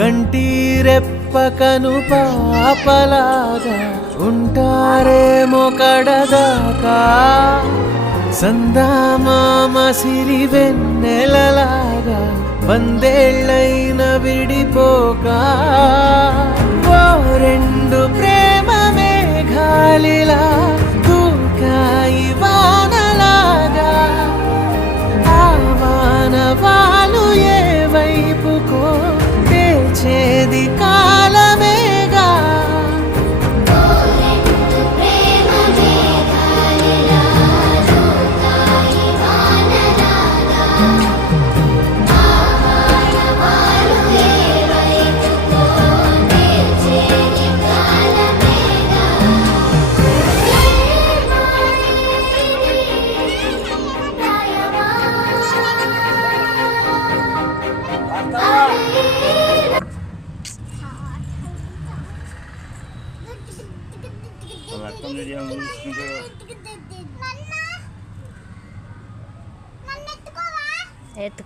కంటి రెప్పకను పాపలాగా ఉంటారేమో కడదాకా సందామామ సిరి వెన్నెలలాగా వందేళ్ళైన విడిపోక ఓ రెండు ప్రేమ మేఘాలిలా దూకాయి వానలాగా ఆ వానవాలు ఏ వైపుకో తెచేది కాలమేగా ఎత్తు